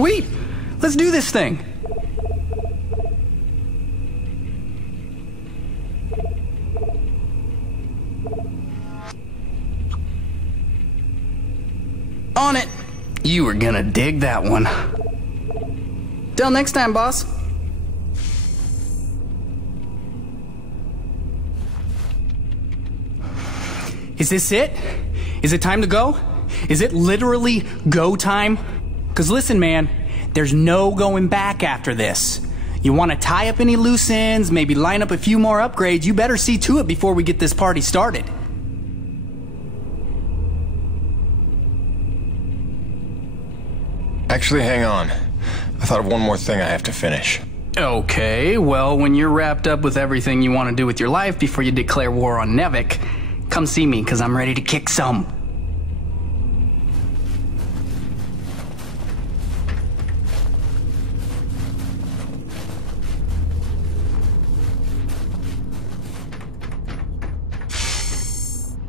Sweet! Let's do this thing! On it! You were gonna dig that one. Till next time, boss. Is this it? Is it time to go? Is it literally go time? 'Cause listen, man, there's no going back after this. You want to tie up any loose ends, maybe line up a few more upgrades, you better see to it before we get this party started. Actually, hang on. I thought of one more thing I have to finish. Okay, well, when you're wrapped up with everything you want to do with your life before you declare war on Nevik, come see me, 'cause I'm ready to kick some.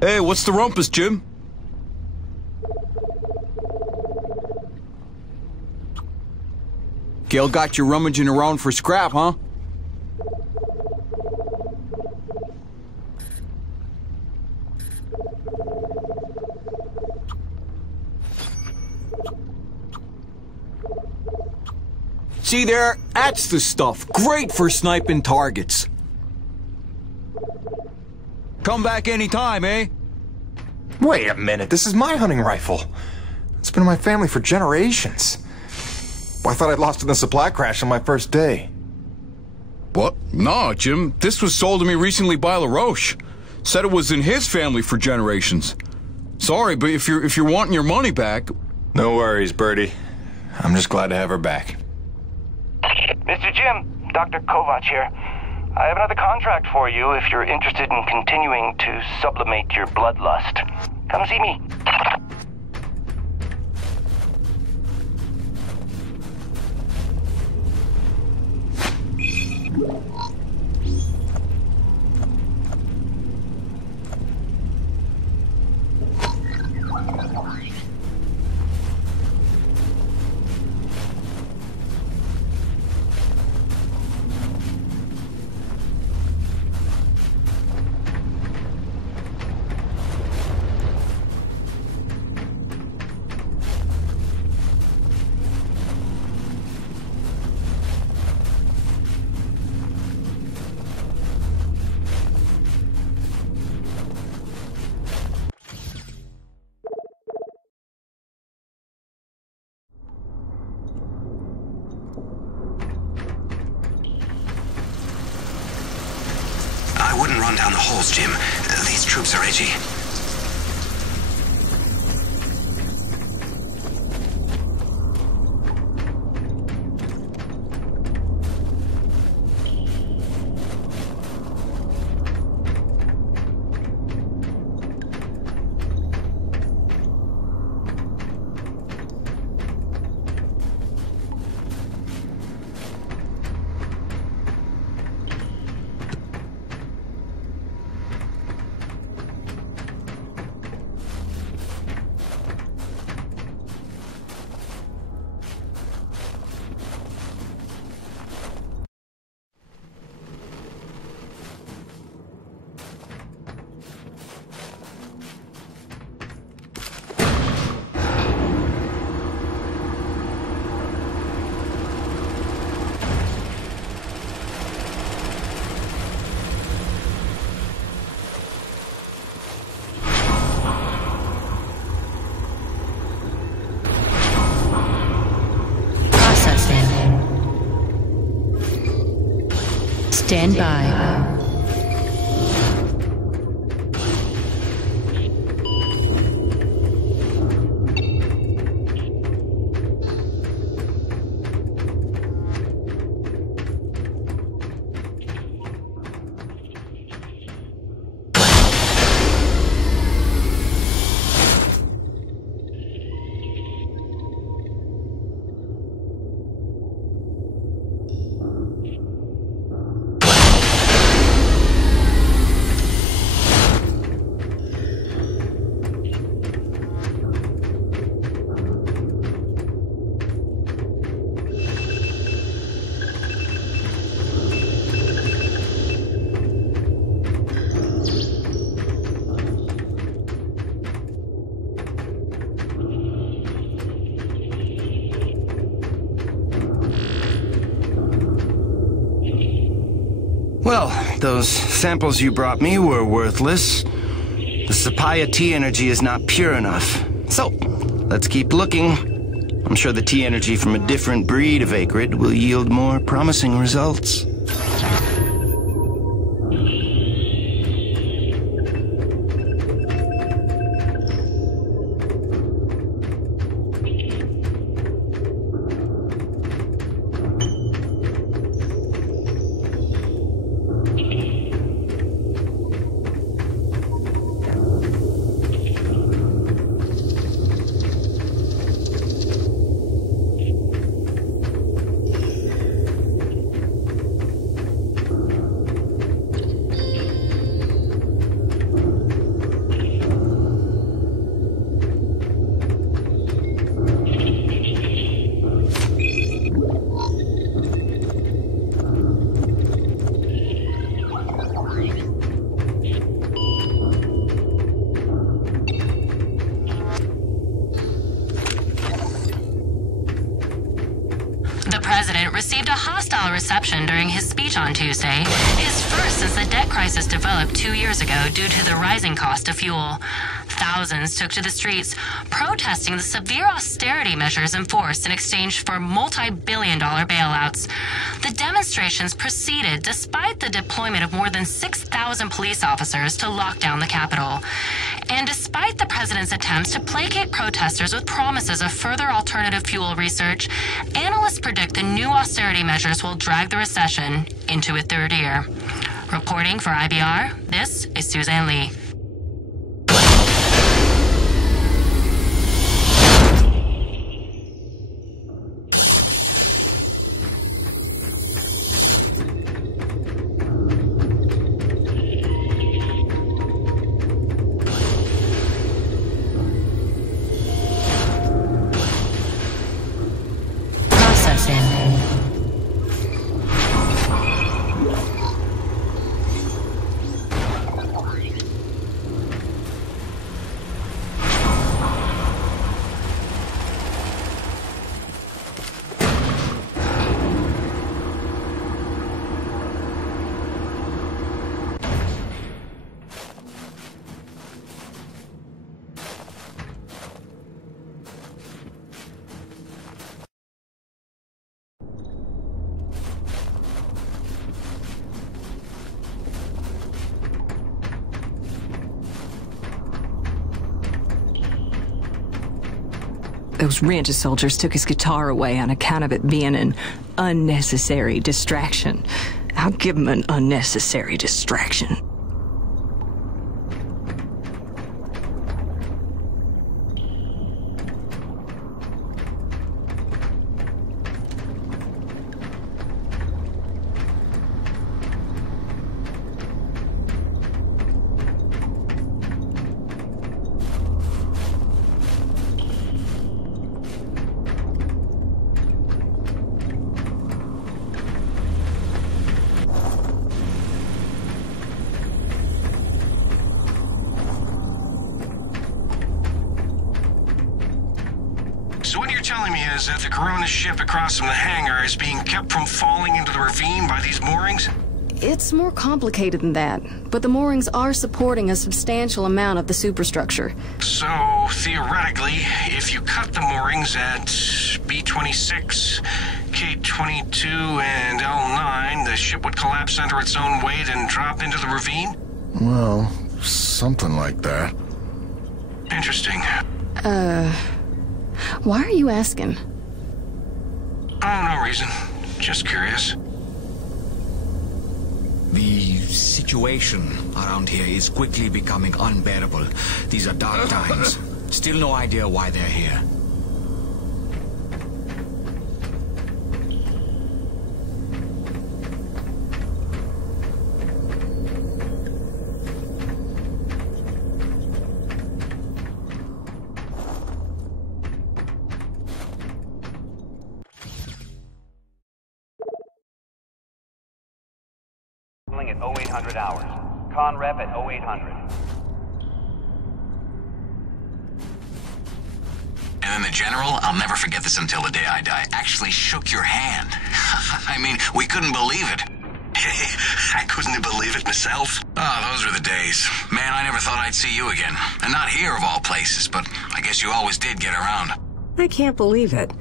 Hey, what's the rumpus, Jim? Gail got you rummaging around for scrap, huh? See there? That's the stuff. Great for sniping targets. Come back anytime, eh? Wait a minute, this is my hunting rifle. It's been in my family for generations. I thought I'd lost it in the supply crash on my first day. What? No, Jim. This was sold to me recently by LaRoche. Said it was in his family for generations. Sorry, but if you're wanting your money back... No worries, Birdie. I'm just glad to have her back. Mr. Jim, Dr. Kovac here. I have another contract for you if you're interested in continuing to sublimate your bloodlust. Come see me. I wouldn't run down the holes, Jim. These troops are edgy. Stand by. those samples you brought me were worthless. The Sapaya T energy is not pure enough. So, let's keep looking. I'm sure the T energy from a different breed of acrid will yield more promising results. Received a hostile reception during his speech on Tuesday, his first since the debt crisis developed 2 years ago due to the rising cost of fuel. Thousands took to the streets, protesting the severe austerity measures enforced in exchange for multi-billion-dollar bailouts. The demonstrations proceeded despite the deployment of more than 6,000 police officers to lock down the capital. And despite the president's attempts to placate protesters with promises of further alternative fuel research, analysts predict the new austerity measures will drag the recession into a third year. Reporting for IBR, this is Suzanne Lee. Those Ranta soldiers took his guitar away on account of it being an unnecessary distraction. I'll give him an unnecessary distraction. So what you're telling me is that the Corona ship across from the hangar is being kept from falling into the ravine by these moorings? It's more complicated than that, but the moorings are supporting a substantial amount of the superstructure. So, theoretically, if you cut the moorings at B-26, K-22, and L-9, the ship would collapse under its own weight and drop into the ravine? Well, something like that. Interesting. Why are you asking? Oh, no reason. Just curious. The situation around here is quickly becoming unbearable. These are dark times. Still no idea why they're here. At 0800 hours. Con rep at 0800. And then the general, I'll never forget this until the day I die, actually shook your hand. I mean, we couldn't believe it. I couldn't believe it myself. Oh, those were the days. Man, I never thought I'd see you again. And not here of all places, but I guess you always did get around. I can't believe it.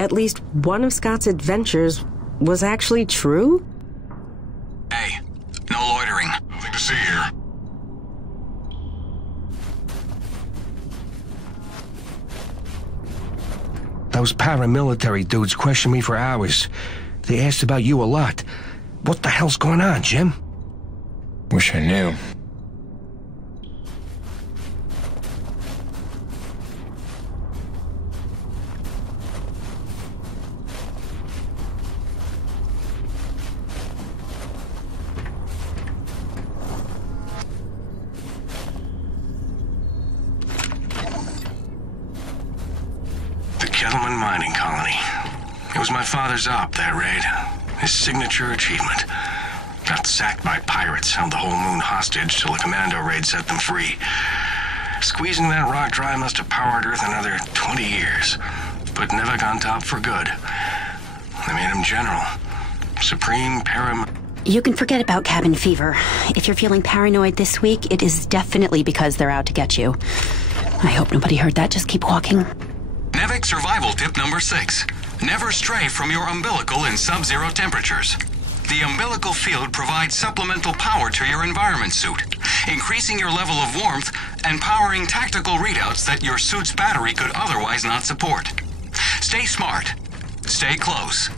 At least one of Scott's adventures was actually true? Hey, no loitering. Nothing to see here. Those paramilitary dudes questioned me for hours. They asked about you a lot. What the hell's going on, Jim? Wish I knew. Kettleman Mining Colony. It was my father's op, that raid. His signature achievement. Got sacked by pirates, held the whole moon hostage till a commando raid set them free. Squeezing that rock dry must have powered Earth another 20 years, but never gone top for good. They made him general. Supreme You can forget about cabin fever. If you're feeling paranoid this week, it is definitely because they're out to get you. I hope nobody heard that. Just keep walking. NEVIC survival tip number 6. Never stray from your umbilical in sub-zero temperatures. The umbilical field provides supplemental power to your environment suit, increasing your level of warmth and powering tactical readouts that your suit's battery could otherwise not support. Stay smart. Stay close.